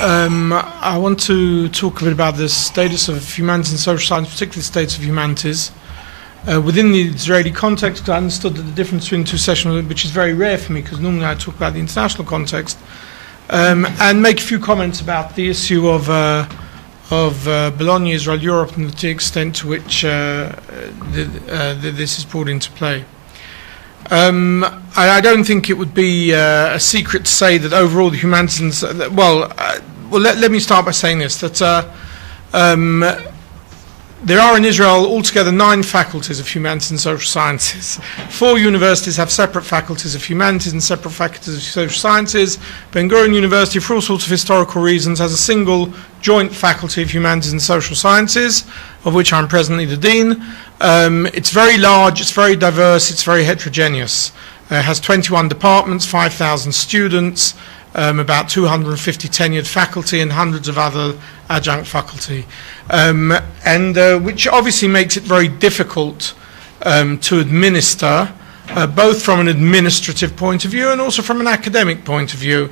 I want to talk a bit about the status of humanities and social science, particularly the status of humanities. Within the Israeli context, I understood that the difference between the two sessions, which is very rare for me because normally I talk about the international context, and make a few comments about the issue of Bologna, Israel, Europe, and the extent to which this is brought into play. I don't think it would be a secret to say that overall the humanities, let me start by saying this, that there are in Israel altogether 9 faculties of humanities and social sciences. 4 universities have separate faculties of humanities and separate faculties of social sciences. Ben Gurion University, for all sorts of historical reasons, has a single joint faculty of humanities and social sciences, of which I'm presently the dean. It's very large, it's very diverse, it's very heterogeneous. It has 21 departments, 5,000 students, about 250 tenured faculty and hundreds of other adjunct faculty, which obviously makes it very difficult to administer, both from an administrative point of view and also from an academic point of view,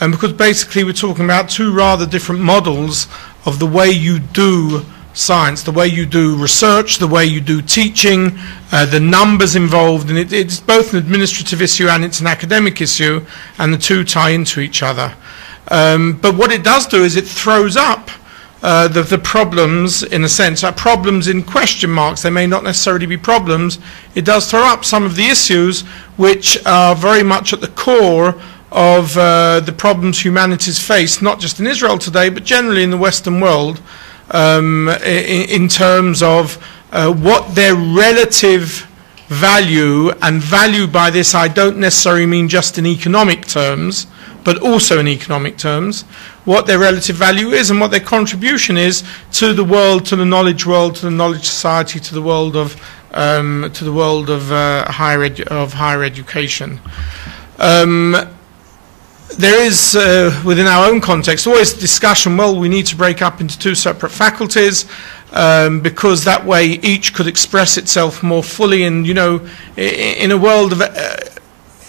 because basically we're talking about 2 rather different models of the way you do science, the way you do research, the way you do teaching, the numbers involved, and it's both an administrative issue and it's an academic issue, and the 2 tie into each other. But what it does do is it throws up the problems, in a sense, problems in question marks. They may not necessarily be problems. It does throw up some of the issues which are very much at the core of the problems humanities face, not just in Israel today, but generally in the Western world, in terms of what their relative value, and value by this I don't necessarily mean just in economic terms, but also in economic terms, what their relative value is and what their contribution is to the world, to the knowledge world, to the knowledge society, to the world of higher education. There is, within our own context, always discussion, well, we need to break up into 2 separate faculties, because that way each could express itself more fully. And, you know, in a world of,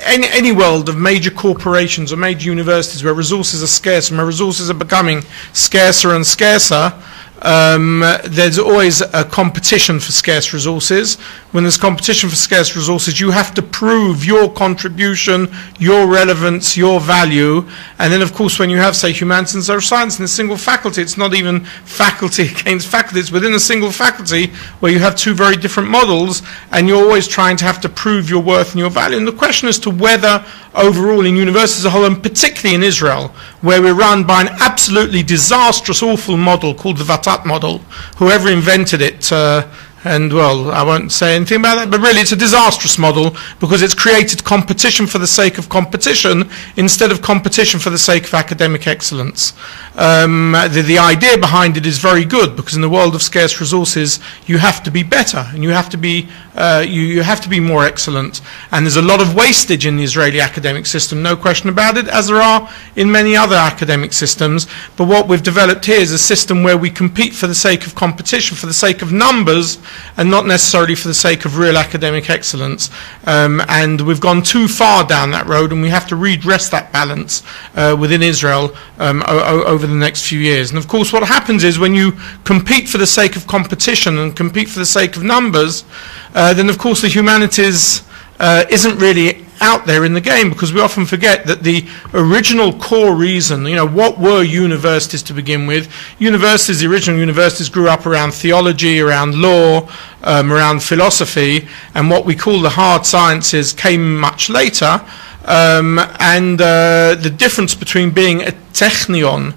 any world of major corporations or major universities where resources are scarce and where resources are becoming scarcer and scarcer, there's always a competition for scarce resources. When there's competition for scarce resources, you have to prove your contribution, your relevance, your value. And then, of course, when you have, say, humanities and social science in a single faculty, it's not even faculty against faculty, it's within a single faculty where you have 2 very different models, and you're always trying to have to prove your worth and your value. And the question as to whether overall in universities as a whole, and particularly in Israel, where we're run by an absolutely disastrous, awful model called the Vatat model, whoever invented it, and well, I won't say anything about that, but really it's a disastrous model because it's created competition for the sake of competition instead of competition for the sake of academic excellence. The idea behind it is very good, because in the world of scarce resources you have to be better and you have to be you have to be more excellent, and there's a lot of wastage in the Israeli academic system, no question about it, as there are in many other academic systems. But what we've developed here is a system where we compete for the sake of competition, for the sake of numbers, and not necessarily for the sake of real academic excellence. And we've gone too far down that road, and we have to redress that balance within Israel over the next few years. And of course what happens is, when you compete for the sake of competition and compete for the sake of numbers, then of course the humanities isn't really out there in the game, because we often forget that the original core reason, you know, what were universities to begin with? Universities, the original universities, grew up around theology, around law, around philosophy, and what we call the hard sciences came much later. The difference between being a technion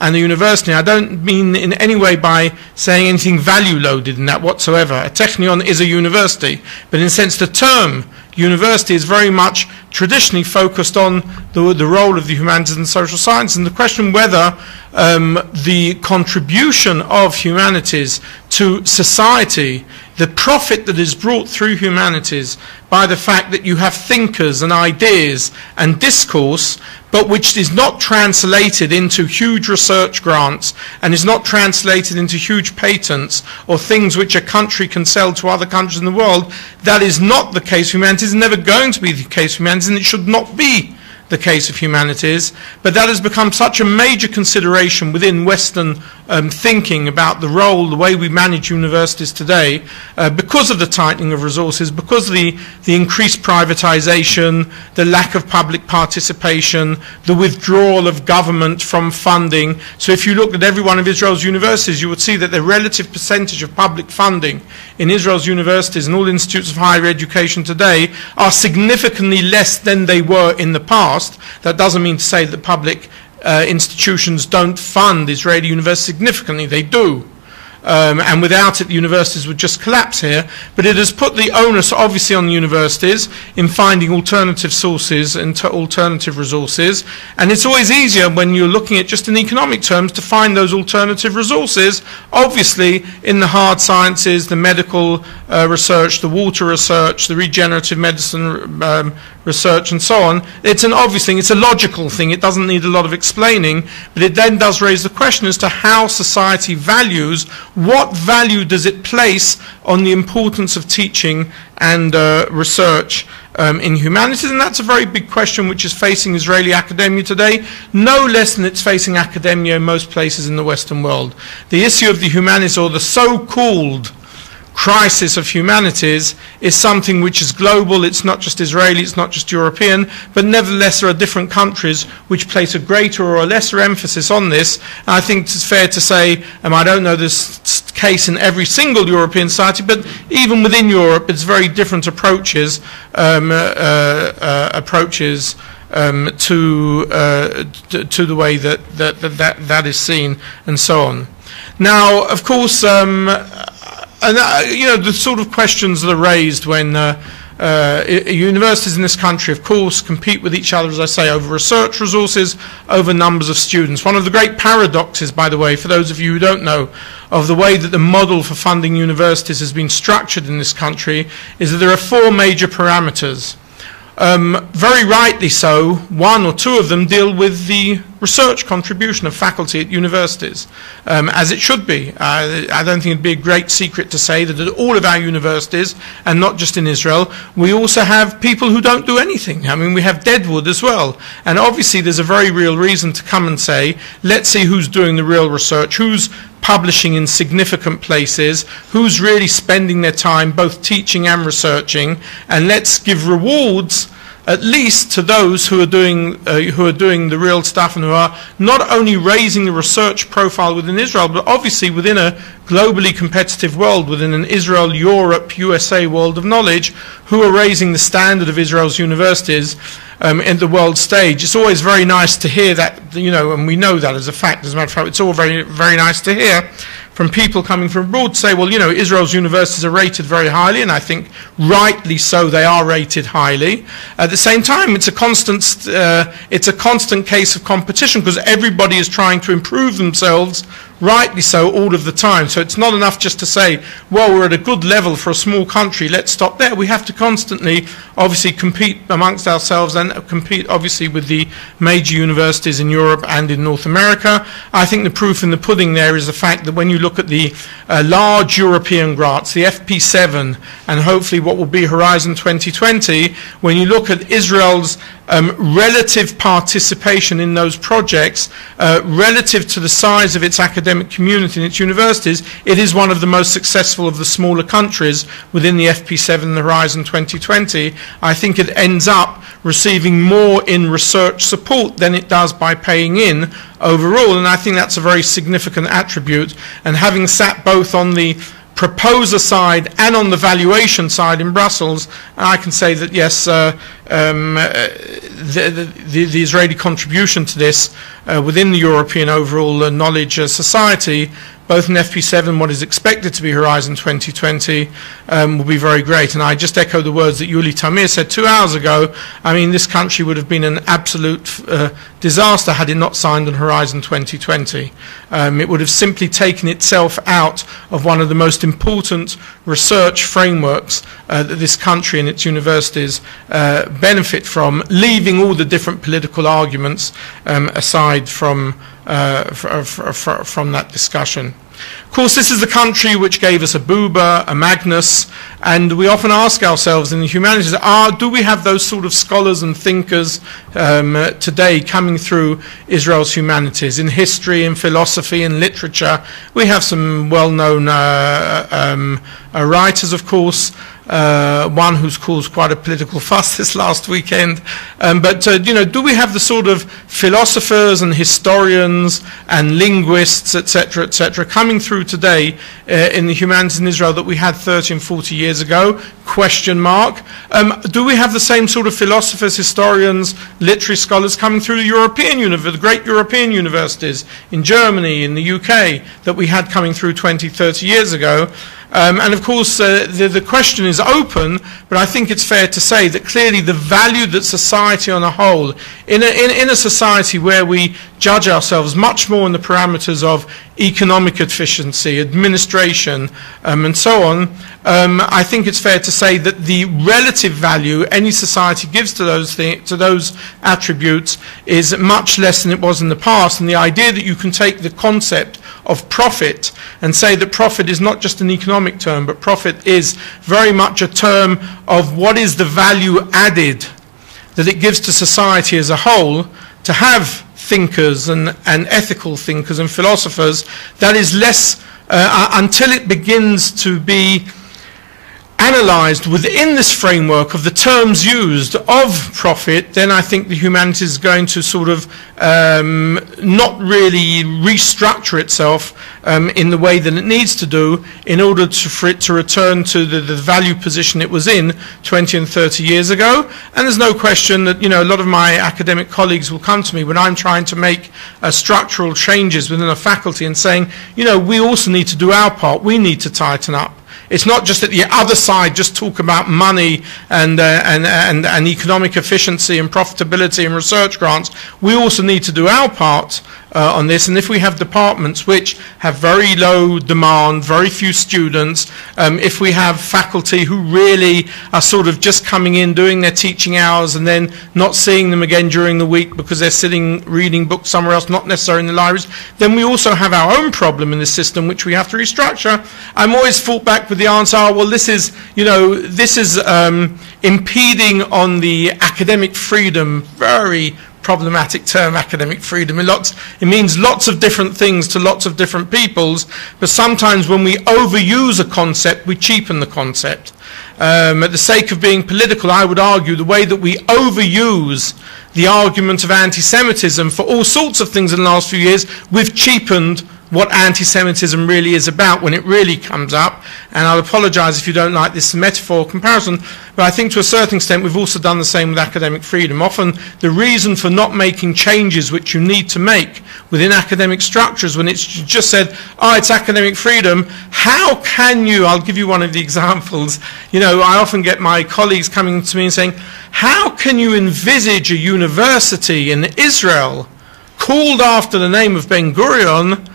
and a university, I don't mean in any way by saying anything value loaded in that whatsoever. A technion is a university, but in a sense the term university is very much traditionally focused on the role of the humanities and social science, and the question whether the contribution of humanities to society, the profit that is brought through humanities by the fact that you have thinkers and ideas and discourse, but which is not translated into huge research grants and is not translated into huge patents or things which a country can sell to other countries in the world. That is not the case. Humanities is never going to be the case. Humanities, and it should not be the case of humanities, but that has become such a major consideration within Western thinking about the role, the way we manage universities today, because of the tightening of resources, because of the increased privatization, the lack of public participation, the withdrawal of government from funding. So if you looked at every one of Israel's universities, you would see that the relative percentage of public funding in Israel's universities and all institutes of higher education today are significantly less than they were in the past. That doesn't mean to say that public institutions don't fund Israeli universities significantly. They do. And without it, the universities would just collapse here. But it has put the onus, obviously, on the universities in finding alternative sources and alternative resources. And it's always easier when you're looking at just in economic terms to find those alternative resources, obviously, in the hard sciences, the medical research, the water research, the regenerative medicine research, and so on. It's an obvious thing. It's a logical thing. It doesn't need a lot of explaining. But it then does raise the question as to how society values. What value does it place on the importance of teaching and research in humanities? And that's a very big question which is facing Israeli academia today, no less than it's facing academia in most places in the Western world. The issue of the humanities, or the so-called crisis of humanities, is something which is global. It's not just Israeli, it's not just European, but nevertheless there are different countries which place a greater or a lesser emphasis on this. And I think it's fair to say, I don't know this case in every single European society, but even within Europe it's very different approaches to the way that is seen, and so on. Now, of course, and the sort of questions that are raised when universities in this country, of course, compete with each other, as I say, over research resources, over numbers of students. One of the great paradoxes, by the way, for those of you who don't know, of the way that the model for funding universities has been structured in this country is that there are four major parameters. Very rightly so, one or two of them deal with the research contribution of faculty at universities, as it should be. I don't think it'd be a great secret to say that at all of our universities, and not just in Israel, we also have people who don't do anything. I mean, we have deadwood as well. And obviously there's a very real reason to come and say, let's see who's doing the real research, who's publishing in significant places, who's really spending their time both teaching and researching, and let's give rewards at least to those who are doing the real stuff and who are not only raising the research profile within Israel, but obviously within a globally competitive world, within an Israel, Europe, USA world of knowledge, who are raising the standard of Israel's universities in the world stage. It's always very nice to hear that, and we know that as a fact. As a matter of fact, it's all very, very nice to hear from people coming from abroad to say, well, Israel's universities are rated very highly, and I think rightly so they are rated highly. At the same time, it's a constant case of competition because everybody is trying to improve themselves, rightly so, all of the time. So it's not enough just to say, well, we're at a good level for a small country, let's stop there. We have to constantly, obviously, compete amongst ourselves and compete, obviously, with the major universities in Europe and in North America. I think the proof in the pudding there is the fact that when you look at the large European grants, the FP7, and hopefully what will be Horizon 2020, when you look at Israel's relative participation in those projects, relative to the size of its academic community and its universities, it is one of the most successful of the smaller countries within the FP7 and the Horizon 2020. I think it ends up receiving more in research support than it does by paying in overall, and I think that's a very significant attribute. And having sat both on the proposer side and on the valuation side in Brussels, I can say that yes, the Israeli contribution to this within the European overall knowledge society, both in FP7 and what is expected to be Horizon 2020, will be very great. And I just echo the words that Yuli Tamir said 2 hours ago. I mean, this country would have been an absolute disaster had it not signed on Horizon 2020. It would have simply taken itself out of one of the most important research frameworks that this country and its universities benefit from, leaving all the different political arguments aside from that discussion. Of course, this is the country which gave us a Buber, a Magnus, and we often ask ourselves in the humanities, do we have those sort of scholars and thinkers today coming through Israel's humanities? In history, in philosophy, in literature, we have some well-known writers, of course. One who's caused quite a political fuss this last weekend. Do we have the sort of philosophers and historians and linguists, etc., coming through today in the humanities in Israel that we had 30 and 40 years ago? Question mark. Do we have the same sort of philosophers, historians, literary scholars coming through the great European universities in Germany, in the UK, that we had coming through 20, 30 years ago? And of course, the question is open, but I think it's fair to say that clearly the value that society on a whole, in a society where we judge ourselves much more in the parameters of economic efficiency, administration, and so on, I think it's fair to say that the relative value any society gives to those attributes is much less than it was in the past. And the idea that you can take the concept of profit and say that profit is not just an economic term, but profit is very much a term of what is the value added that it gives to society as a whole to have thinkers and ethical thinkers and philosophers, that is less until it begins to be analysed within this framework of the terms used of profit, then I think the humanities is going to sort of not really restructure itself in the way that it needs to do in order for it to return to the value position it was in 20 and 30 years ago. And there's no question that, a lot of my academic colleagues will come to me when I'm trying to make structural changes within a faculty and saying, we also need to do our part, we need to tighten up. It's not just that the other side just talk about money and economic efficiency and profitability and research grants. We also need to do our part on this. And if we have departments which have very low demand, very few students, if we have faculty who really are sort of just coming in, doing their teaching hours and then not seeing them again during the week because they're sitting reading books somewhere else, not necessarily in the libraries, then we also have our own problem in this system which we have to restructure. I'm always fought back with the answer, well, this is impeding on the academic freedom. Very problematic term, academic freedom. It means lots of different things to lots of different peoples, but sometimes when we overuse a concept, we cheapen the concept. At the sake of being political, I would argue the way that we overuse the argument of anti-Semitism for all sorts of things in the last few years, we've cheapened what anti-Semitism really is about when it really comes up. And I'll apologise if you don't like this metaphor comparison, but I think to a certain extent we've also done the same with academic freedom. Often the reason for not making changes which you need to make within academic structures, when it's just said, it's academic freedom, how can you, I'll give you one of the examples, I often get my colleagues coming to me and saying, how can you envisage a university in Israel called after the name of Ben Gurion,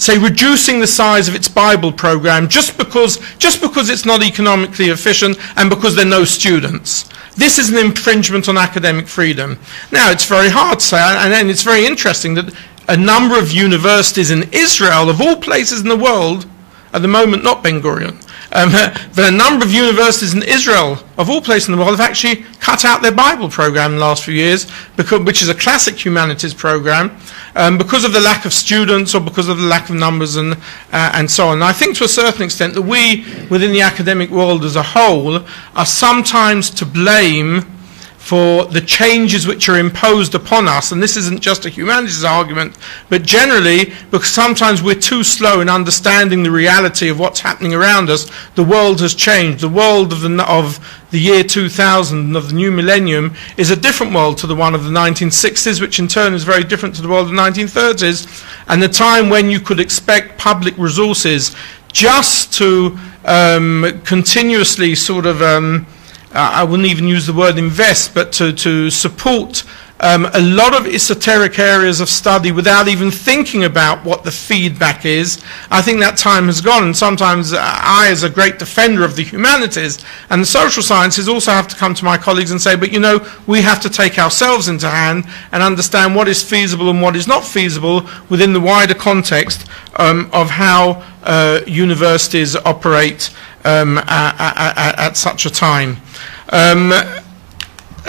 say reducing the size of its Bible program just because it's not economically efficient and because there are no students? This is an infringement on academic freedom. Now, it's very hard to say, and it's very interesting that a number of universities in Israel, of all places in the world, at the moment not Ben Gurion, but a number of universities in Israel, of all places in the world, have actually cut out their Bible program in the last few years, which is a classic humanities program, because of the lack of students or because of the lack of numbers and so on. And I think to a certain extent that we, within the academic world as a whole, are sometimes to blame for the changes which are imposed upon us, and this isn't just a humanities argument, but generally, because sometimes we're too slow in understanding the reality of what's happening around us. The world has changed. The world of the year 2000, of the new millennium, is a different world to the one of the 1960s, which in turn is very different to the world of the 1930s, and the time when you could expect public resources just to continuously sort of I wouldn't even use the word invest, but to support a lot of esoteric areas of study without even thinking about what the feedback is. I think that time has gone, and sometimes I, as a great defender of the humanities and the social sciences, also have to come to my colleagues and say, but you know, we have to take ourselves into hand and understand what is feasible and what is not feasible within the wider context of how universities operate at such a time.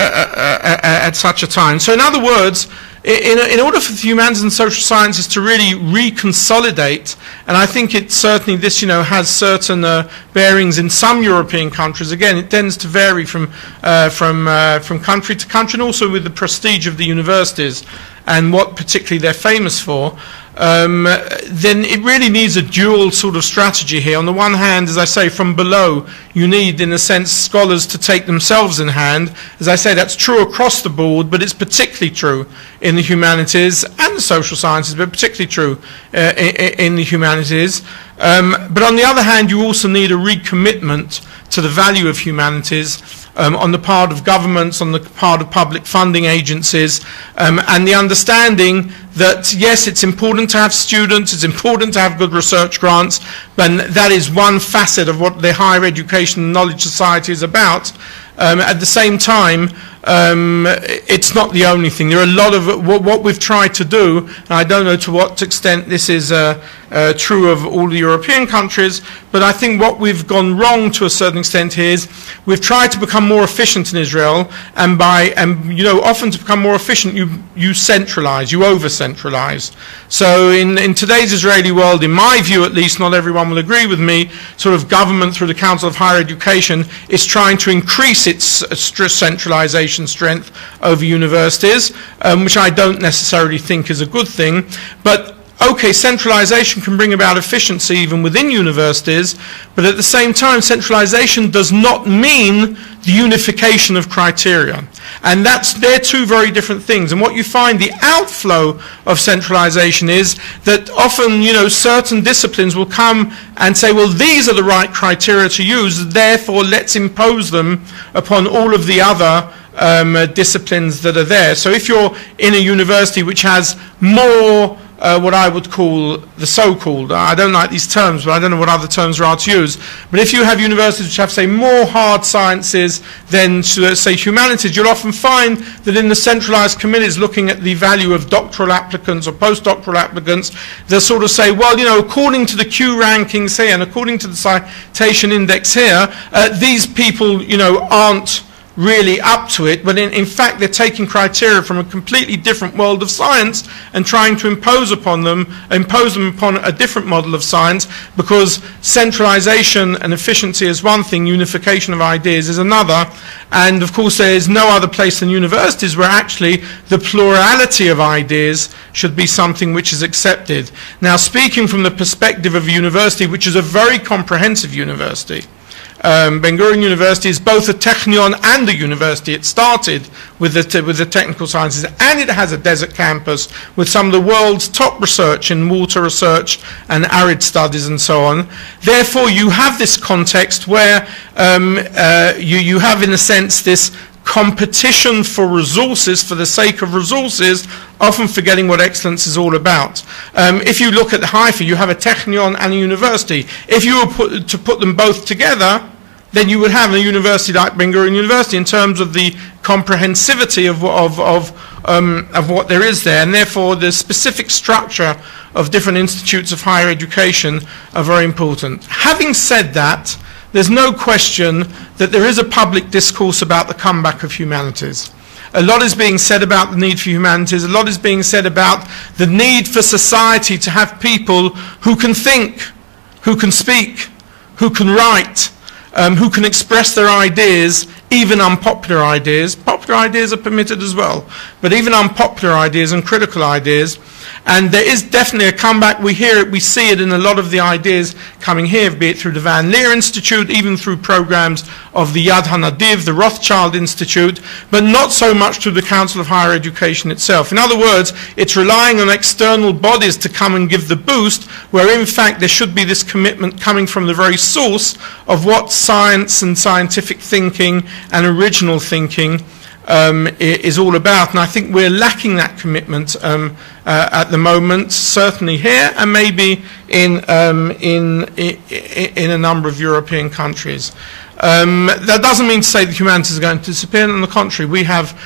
At such a time. So in other words, in order for the humanities and social sciences to really reconsolidate, and I think it certainly, this, you know, has certain bearings in some European countries. Again, it tends to vary from country to country, and also with the prestige of the universities and what particularly they're famous for. Then it really needs a dual sort of strategy here. On the one hand, as I say, from below, you need, in a sense, scholars to take themselves in hand. As I say, that's true across the board, but it's particularly true in the humanities and the social sciences, but particularly true in the humanities. But on the other hand, you also need a recommitment to the value of humanities on the part of governments, on the part of public funding agencies, and the understanding that, yes, it's important to have students, it's important to have good research grants, but that is one facet of what the higher education and knowledge society is about. At the same time, it's not the only thing. There are a lot of what we've tried to do, and I don't know to what extent this is true of all the European countries, but I think what we've gone wrong to a certain extent here is we've tried to become more efficient in Israel, and you know, often to become more efficient, you centralize, you over-centralize. So in today's Israeli world, in my view at least, not everyone will agree with me, sort of government through the Council of Higher Education is trying to increase its centralization strength over universities, which I don't necessarily think is a good thing. But okay, centralization can bring about efficiency even within universities, but at the same time, centralization does not mean the unification of criteria. And they're two very different things. And what you find, the outflow of centralization, is that often, you know, certain disciplines will come and say, well, these are the right criteria to use, therefore let's impose them upon all of the other disciplines that are there. So if you're in a university which has more what I would call the so-called, I don't like these terms, but I don't know what other terms are to use, but if you have universities which have, say, more hard sciences than, say, humanities, you'll often find that in the centralized committees looking at the value of doctoral applicants or postdoctoral applicants, they'll sort of say, well, you know, according to the Q rankings here and according to the citation index here, these people, you know, aren't really up to it, but in fact they're taking criteria from a completely different world of science and trying to impose them upon a different model of science, because centralization and efficiency is one thing, unification of ideas is another. And of course there is no other place than universities where actually the plurality of ideas should be something which is accepted. Now, speaking from the perspective of a university which is a very comprehensive university, Ben-Gurion University is both a technion and a university. It started with the technical sciences, and it has a desert campus with some of the world's top research in water research and arid studies and so on. Therefore, you have this context where you have, in a sense, this competition for resources for the sake of resources, often forgetting what excellence is all about. If you look at the Haifa, you have a technion and a university. If you were to put them both together, then you would have a university like Ben-Gurion University in terms of the comprehensivity of what there is there, and therefore the specific structure of different institutes of higher education are very important. Having said that, there's no question that there is a public discourse about the comeback of humanities. A lot is being said about the need for humanities. A lot is being said about the need for society to have people who can think, who can speak, who can write, who can express their ideas, even unpopular ideas. Popular ideas are permitted as well, but even unpopular ideas and critical ideas. And there is definitely a comeback. We hear it, we see it in a lot of the ideas coming here, be it through the Van Leer Institute, even through programs of the Yad HaNadiv, the Rothschild Institute, but not so much through the Council of Higher Education itself. In other words, it's relying on external bodies to come and give the boost, where in fact there should be this commitment coming from the very source of what science and scientific thinking and original thinking is all about. And I think we're lacking that commitment at the moment, certainly here, and maybe in a number of European countries. That doesn't mean to say that humanities are going to disappear. On the contrary, we have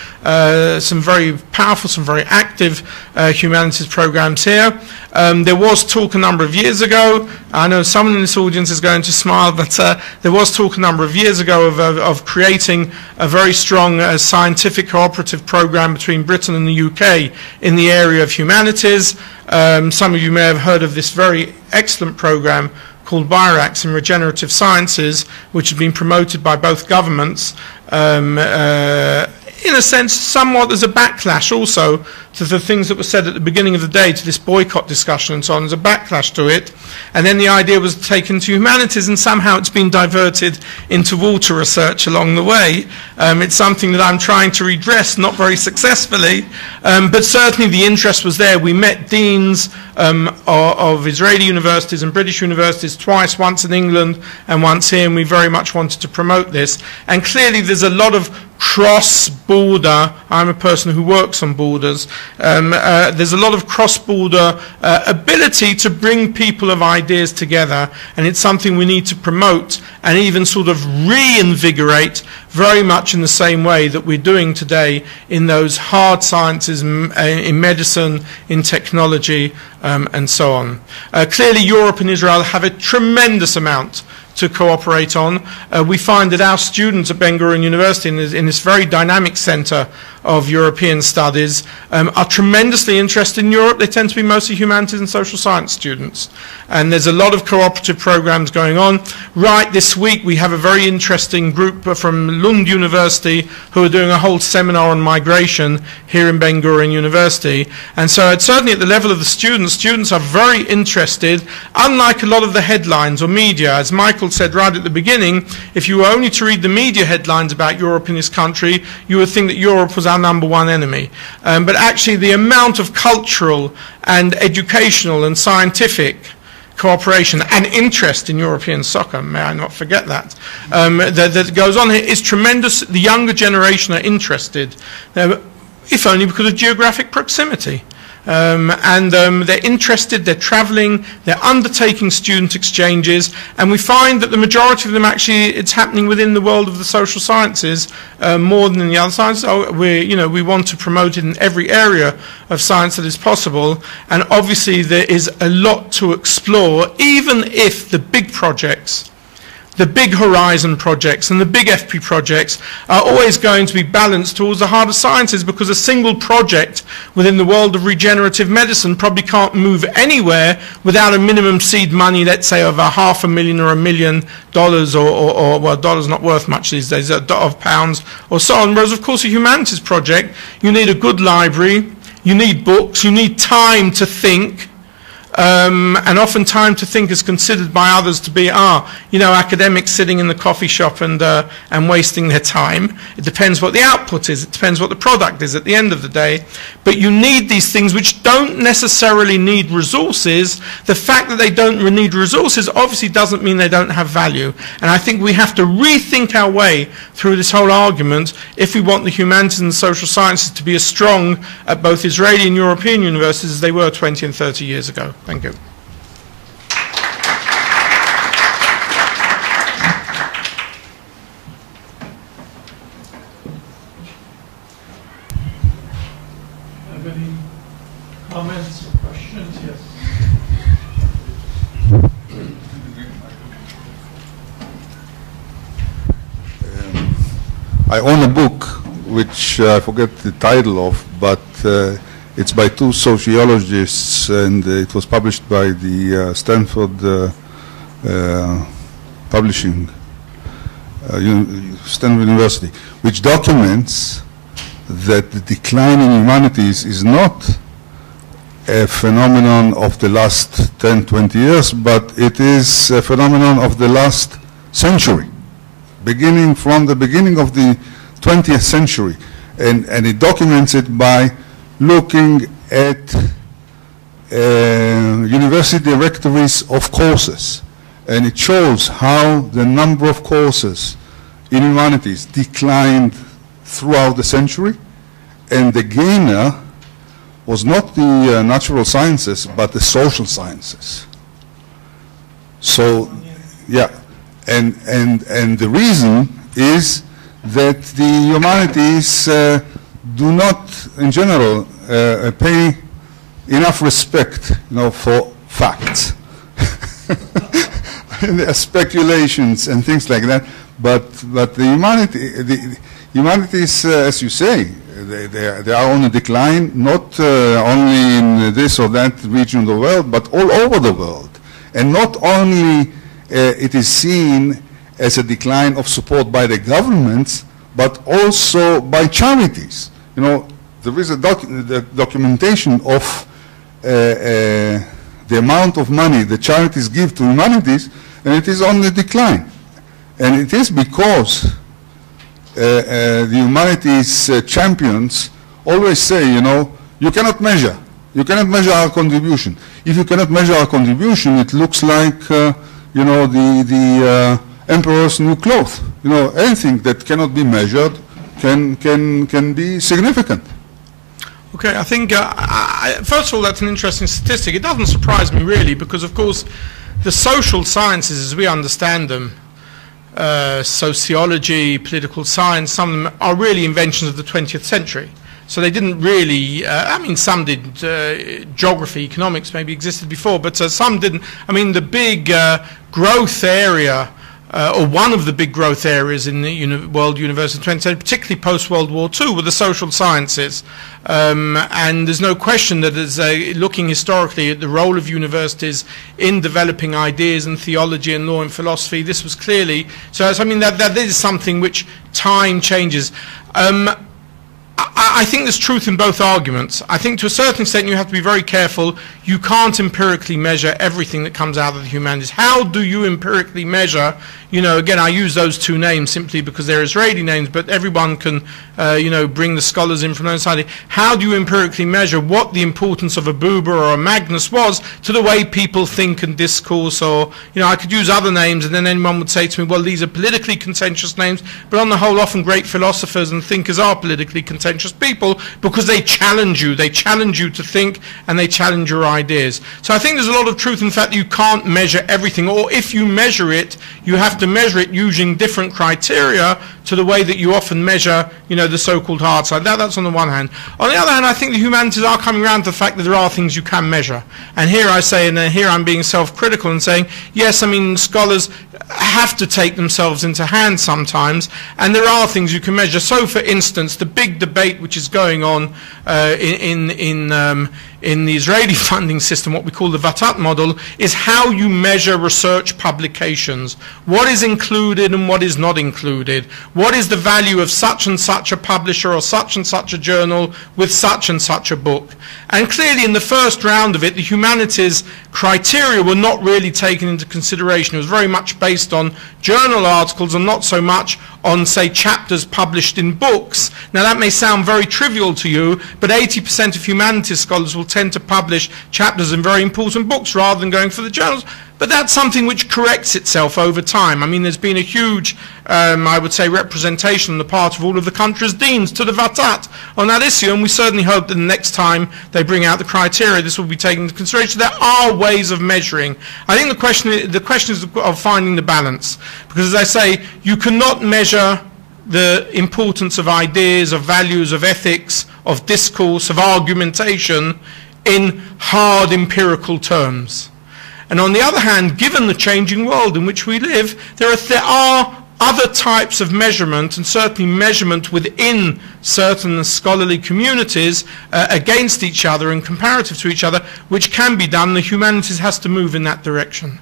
some very powerful, some very active humanities programs here. There was talk a number of years ago, I know someone in this audience is going to smile, but there was talk a number of years ago of creating a very strong scientific cooperative program between Britain and the UK in the area of humanities. Some of you may have heard of this very excellent program called BIRACS in regenerative sciences, which has been promoted by both governments. In a sense, somewhat as a backlash also to the things that were said at the beginning of the day, to this boycott discussion and so on. There's a backlash to it. And then the idea was taken to humanities, and somehow it's been diverted into water research along the way. It's something that I'm trying to redress, not very successfully, but certainly the interest was there. We met deans of Israeli universities and British universities twice, once in England and once here, and we very much wanted to promote this. And clearly there's a lot of cross-border, I'm a person who works on borders, there's a lot of cross-border ability to bring people of ideas together, and it's something we need to promote and even sort of reinvigorate very much in the same way that we're doing today in those hard sciences, in medicine, in technology, and so on. Clearly Europe and Israel have a tremendous amount to cooperate on. We find that our students at Ben Gurion University, in this very dynamic centre of European studies, are tremendously interested in Europe. They tend to be mostly humanities and social science students. And there's a lot of cooperative programs going on. Right this week we have a very interesting group from Lund University who are doing a whole seminar on migration here in Ben Gurion University. And so it's certainly at the level of the students are very interested, unlike a lot of the headlines or media. As Michael said right at the beginning, if you were only to read the media headlines about Europe in this country, you would think that Europe was our #1 enemy. But actually the amount of cultural and educational and scientific cooperation and interest in European soccer, may I not forget that, that goes on here is tremendous. The younger generation are interested, if only because of geographic proximity. They're interested, they're travelling, they're undertaking student exchanges, and we find that the majority of them actually, it's happening within the world of the social sciences more than in the other sciences. We want to promote it in every area of science that is possible, and obviously there is a lot to explore, even if the big projects, the big Horizon projects and the big FP projects are always going to be balanced towards the harder sciences, because a single project within the world of regenerative medicine probably can't move anywhere without a minimum seed money, let's say of $500,000 or $1 million, or well, dollars not worth much these days, of pounds or so on. Whereas of course a humanities project, you need a good library, you need books, you need time to think. And often time to think is considered by others to be, academics sitting in the coffee shop and wasting their time. It depends what the output is. It depends what the product is at the end of the day. But you need these things which don't necessarily need resources. The fact that they don't need resources obviously doesn't mean they don't have value. And I think we have to rethink our way through this whole argument if we want the humanities and the social sciences to be as strong at both Israeli and European universities as they were 20 and 30 years ago. Thank you. Have any comments or questions? Yes. I own a book which I forget the title of, but it's by two sociologists, and it was published by the Stanford Publishing, Stanford University, which documents that the decline in humanities is not a phenomenon of the last 10, 20 years, but it is a phenomenon of the last century, beginning from the beginning of the 20th century. And it documents it by looking at university directories of courses, and it shows how the number of courses in humanities declined throughout the century, and the gainer was not the natural sciences, but the social sciences. So, yeah, and the reason is that the humanities do not, in general, pay enough respect, for facts. There are speculations and things like that, but the humanities, as you say, they are on a decline, not only in this or that region of the world, but all over the world. And not only it is seen as a decline of support by the governments, but also by charities. There is a documentation of the amount of money the charities give to humanities, and it is on the decline. And it is because the humanities champions always say, you cannot measure. You cannot measure our contribution. If you cannot measure our contribution, it looks like, the emperor's new clothes. Anything that cannot be measured can be significant. Okay, I think, first of all, that's an interesting statistic. It doesn't surprise me, really, because, of course, the social sciences, as we understand them, sociology, political science, some of them are really inventions of the 20th century. So they didn't really, some did, geography, economics maybe existed before, but some didn't. The big growth area, or one of the big growth areas in the world university in the 20th century, particularly post-World War II, were the social sciences. And there's no question that as looking historically at the role of universities in developing ideas and theology and law and philosophy, this was clearly, that is something which time changes. I think there's truth in both arguments. I think to a certain extent you have to be very careful. You can't empirically measure everything that comes out of the humanities. How do you empirically measure, again, I use those two names simply because they're Israeli names, but everyone can, bring the scholars in from their side. How do you empirically measure what the importance of a Buber or a Magnus was to the way people think and discourse? Or, I could use other names and then anyone would say to me, well, these are politically contentious names, but on the whole, often great philosophers and thinkers are politically contentious people because they challenge you. They challenge you to think and they challenge your ideas. So I think there's a lot of truth in the fact that you can't measure everything, or if you measure it, you have to measure it using different criteria to the way that you often measure, the so-called hard side. That's on the one hand. On the other hand, I think the humanities are coming around to the fact that there are things you can measure. And here I say, and here I'm being self-critical and saying, yes, scholars have to take themselves into hand sometimes, and there are things you can measure. So, for instance, the big debate which is going on in the Israeli funding system, what we call the Vatat model, is how you measure research publications. What is included and what is not included? What is the value of such and such a publisher or such and such a journal with such and such a book? And clearly in the first round of it, the humanities criteria were not really taken into consideration. It was very much based on journal articles and not so much on, say, chapters published in books. Now that may sound very trivial to you, but 80% of humanities scholars will tend to publish chapters in very important books rather than going for the journals. But that's something which corrects itself over time. There's been a huge, I would say, representation on the part of all of the country's deans to the Vatat on that issue, and we certainly hope that the next time they bring out the criteria, this will be taken into consideration. There are ways of measuring. I think the question is of finding the balance, because, as I say, you cannot measure the importance of ideas, of values, of ethics, of discourse, of argumentation in hard empirical terms. And on the other hand, given the changing world in which we live, there are other types of measurement, and certainly measurement within certain scholarly communities against each other and comparative to each other, which can be done. The humanities has to move in that direction.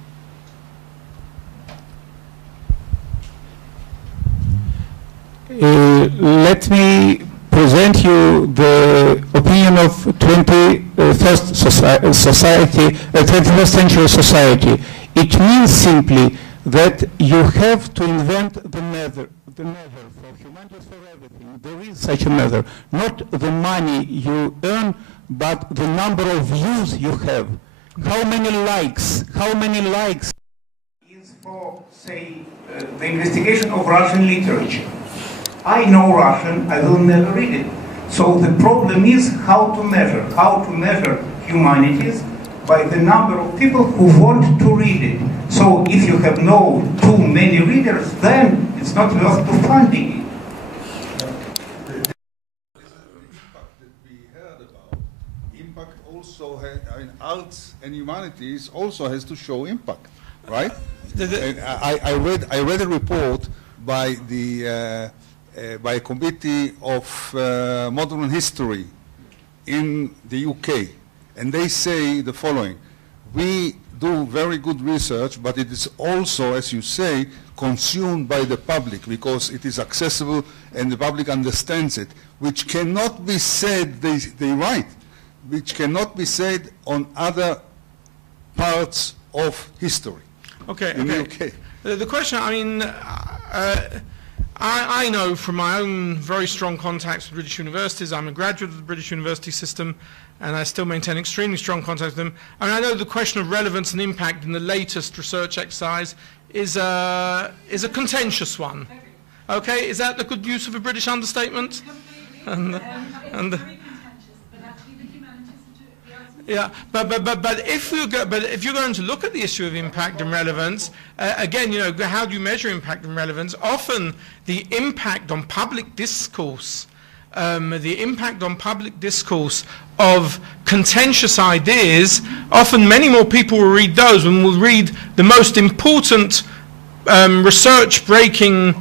Let me present you the opinion of 21st century society. It means simply that you have to invent the measure for humanities, for everything. There is such a measure, not the money you earn, but the number of views you have. How many likes is for, say, the investigation of Russian literature. I know Russian, I will never read it. So the problem is how to measure humanities by the number of people who want to read it. So if you have no too many readers, then it's not worth to funding it. Impact also, I mean, arts and humanities also has to show impact, right? And I read a report by by a committee of modern history in the UK, and they say the following: we do very good research, but it is also, as you say, consumed by the public because it is accessible and the public understands it, which cannot be said, they write, which cannot be said on other parts of history. Okay, in okay. The UK. The question, I mean, I know from my own very strong contacts with British universities, I'm a graduate of the British university system, and I still maintain extremely strong contacts with them. I mean, I know the question of relevance and impact in the latest research exercise is a contentious one. Okay, is that the good use of a British understatement? Yeah, but if you're going to look at the issue of impact and relevance, again, you know, how do you measure impact and relevance? Often, the impact on public discourse, of contentious ideas, often many more people will read those and will read the most important research-breaking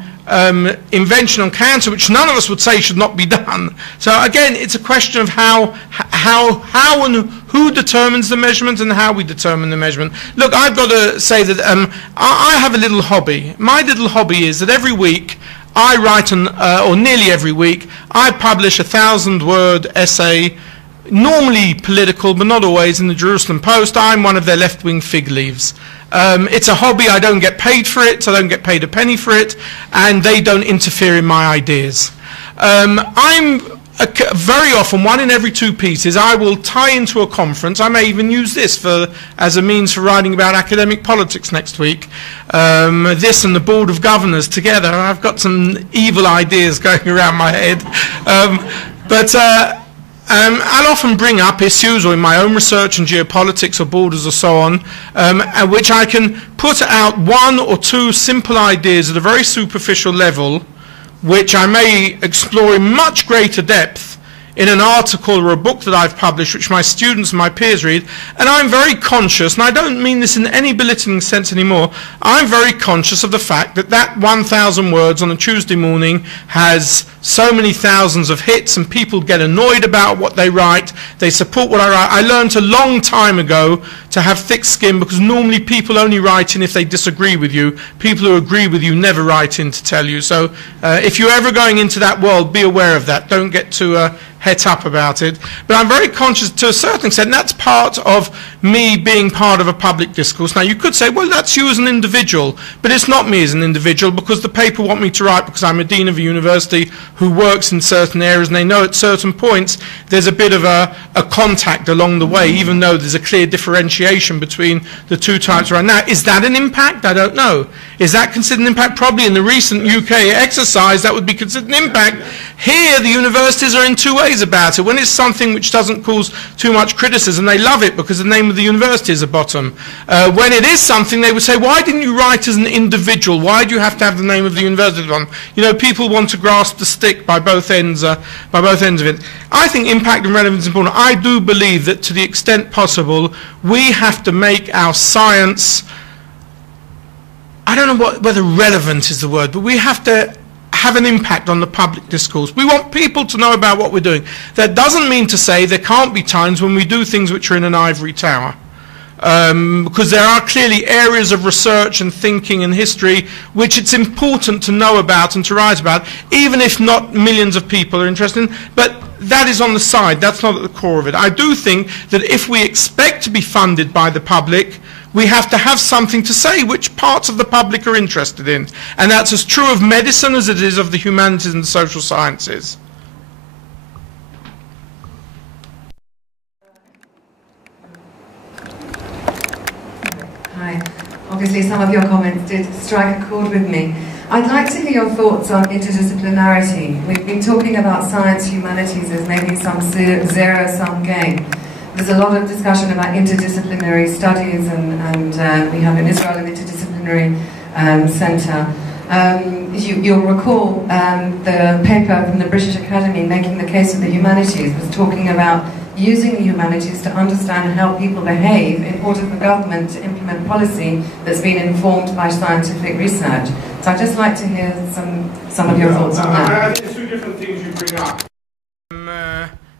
invention on cancer, which none of us would say should not be done. So again, it's a question of how and who determines the measurement and how we determine the measurement. Look, I've got to say that I have a little hobby. My little hobby is that every week I write, or nearly every week, I publish a 1,000-word essay, normally political, but not always, in the Jerusalem Post. I'm one of their left-wing fig leaves. It's a hobby. I don't get paid for it. I don't get paid a penny for it, and they don't interfere in my ideas. Very often, 1 in every 2 pieces, I will tie into a conference. I may even use this as a means for writing about academic politics next week. This and the Board of Governors together. I've got some evil ideas going around my head. I'll often bring up issues, or in my own research in geopolitics or borders or so on, which I can put out 1 or 2 simple ideas at a very superficial level, which I may explore in much greater depth in an article or a book that I've published, which my students and my peers read. And I'm very conscious, and I don't mean this in any belittling sense anymore, I'm very conscious of the fact that that 1,000 words on a Tuesday morning has so many thousands of hits, and people get annoyed about what they write, they support what I write. I learned a long time ago to have thick skin, because normally people only write in if they disagree with you. People who agree with you never write in to tell you. So if you're ever going into that world, be aware of that. Don't get too het up about it. But I'm very conscious to a certain extent, and that's part of me being part of a public discourse. Now you could say, well, that's you as an individual, but it's not me as an individual, because the paper want me to write because I'm a dean of a university who works in certain areas, and they know at certain points there's a bit of a contact along the way, even though there's a clear differentiation between the 2 types right now. Is that an impact? I don't know. Is that considered an impact? Probably in the recent UK exercise that would be considered an impact. Here the universities are in 2 ways about it. When it's something which doesn't cause too much criticism, they love it because the name of the university is at bottom. When it is something, they would say, why didn't you write as an individual? Why do you have to have the name of the university on? You know, people want to grasp the stick by both ends of it. I think impact and relevance is important. I do believe that to the extent possible, we have to make our science, I don't know whether relevant is the word, but we have to have an impact on the public discourse. We want people to know about what we're doing. That doesn't mean to say there can't be times when we do things which are in an ivory tower. Because there are clearly areas of research and thinking and history which it's important to know about and to write about, even if not millions of people are interested in. But that is on the side. That's not at the core of it. I do think that if we expect to be funded by the public, we have to have something to say which parts of the public are interested in. And that's as true of medicine as it is of the humanities and the social sciences. Hi. Obviously some of your comments did strike a chord with me. I'd like to hear your thoughts on interdisciplinarity. We've been talking about science, humanities as maybe some zero-sum game. There's a lot of discussion about interdisciplinary studies, and we have in Israel an interdisciplinary centre. You'll recall the paper from the British Academy making the case of the humanities was talking about using the humanities to understand how people behave in order for government to implement policy that's been informed by scientific research. So I'd just like to hear some of your thoughts on that. I think there's two different things you bring up.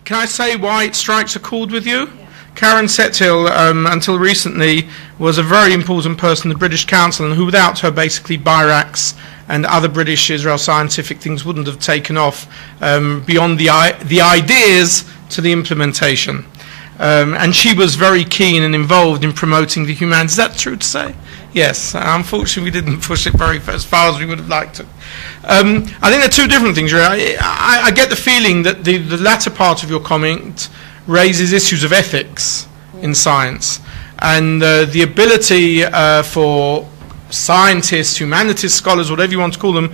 Can I say why it strikes a chord with you? Karen Sethill, until recently, was a very important person in the British Council, and who without her basically BIRACs and other British Israel scientific things wouldn't have taken off beyond the ideas to the implementation. And she was very keen and involved in promoting the humanities. Is that true to say? Yes. Unfortunately, we didn't push it as far as we would have liked to. I think there are two different things. I get the feeling that the latter part of your comment raises issues of ethics in science, and the ability for scientists, humanities scholars, whatever you want to call them,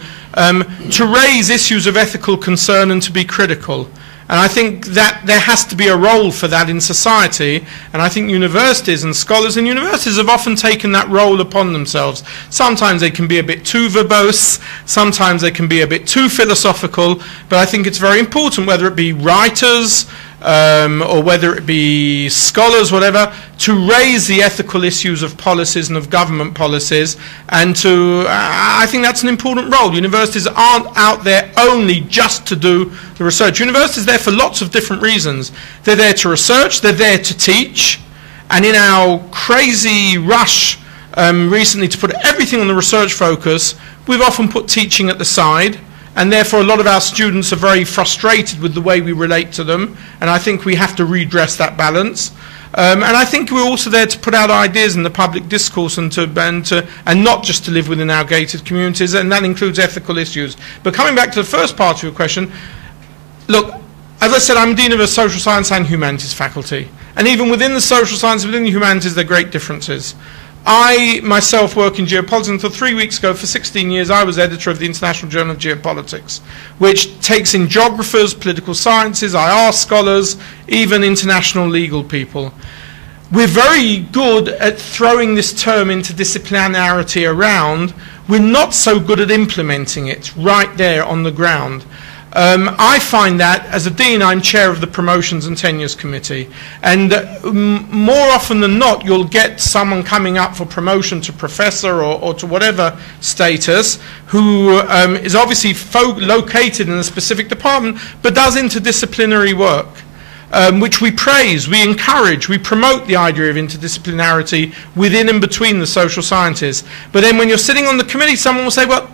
to raise issues of ethical concern and to be critical. And I think that there has to be a role for that in society, and I think universities and scholars in universities have often taken that role upon themselves. Sometimes they can be a bit too verbose, sometimes they can be a bit too philosophical, but I think it's very important, whether it be writers, or whether it be scholars, whatever, to raise the ethical issues of policies and of government policies, and to, I think that's an important role. Universities aren't out there only just to do the research. Universities are there for lots of different reasons. They're there to research, they're there to teach, and in our crazy rush recently to put everything on the research focus, we've often put teaching at the side. And therefore, a lot of our students are very frustrated with the way we relate to them. And I think we have to redress that balance. And I think we're also there to put out ideas in the public discourse and not just to live within our gated communities. And that includes ethical issues. But coming back to the first part of your question, look, as I said, I'm Dean of a Social Science and Humanities faculty. And even within the social sciences, within the humanities, there are great differences. I myself work in geopolitics. Until 3 weeks ago, for 16 years, I was editor of the International Journal of Geopolitics, which takes in geographers, political sciences, IR scholars, even international legal people. We're very good at throwing this term interdisciplinarity around. We're not so good at implementing it right there on the ground. I find that, as a dean, I'm chair of the Promotions and Tenures Committee, and more often than not, you'll get someone coming up for promotion to professor or to whatever status who is obviously located in a specific department, but does interdisciplinary work, which we praise, we encourage, we promote the idea of interdisciplinarity within and between the social sciences. But then when you're sitting on the committee, someone will say, well,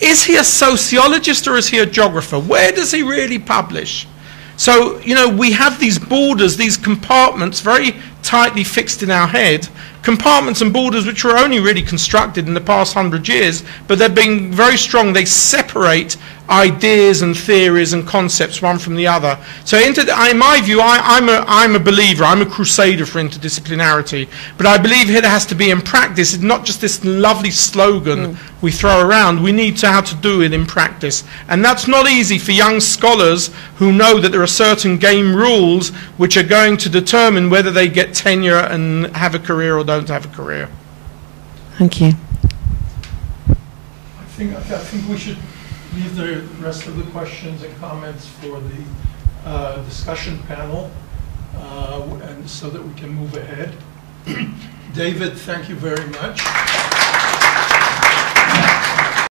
is he a sociologist or is he a geographer? Where does he really publish? So, you know, we have these borders, these compartments very tightly fixed in our head, compartments and borders which were only really constructed in the past 100 years, but they're being very strong. They separate ideas and theories and concepts one from the other. So in my view, I'm a believer, I'm a crusader for interdisciplinarity, but I believe it has to be in practice. It's not just this lovely slogan we throw around. We need to how to do it in practice. And that's not easy for young scholars who know that there are certain game rules which are going to determine whether they get tenure and have a career or don't have a career. Thank you. I think we should leave the rest of the questions and comments for the discussion panel, and so that we can move ahead. David, thank you very much.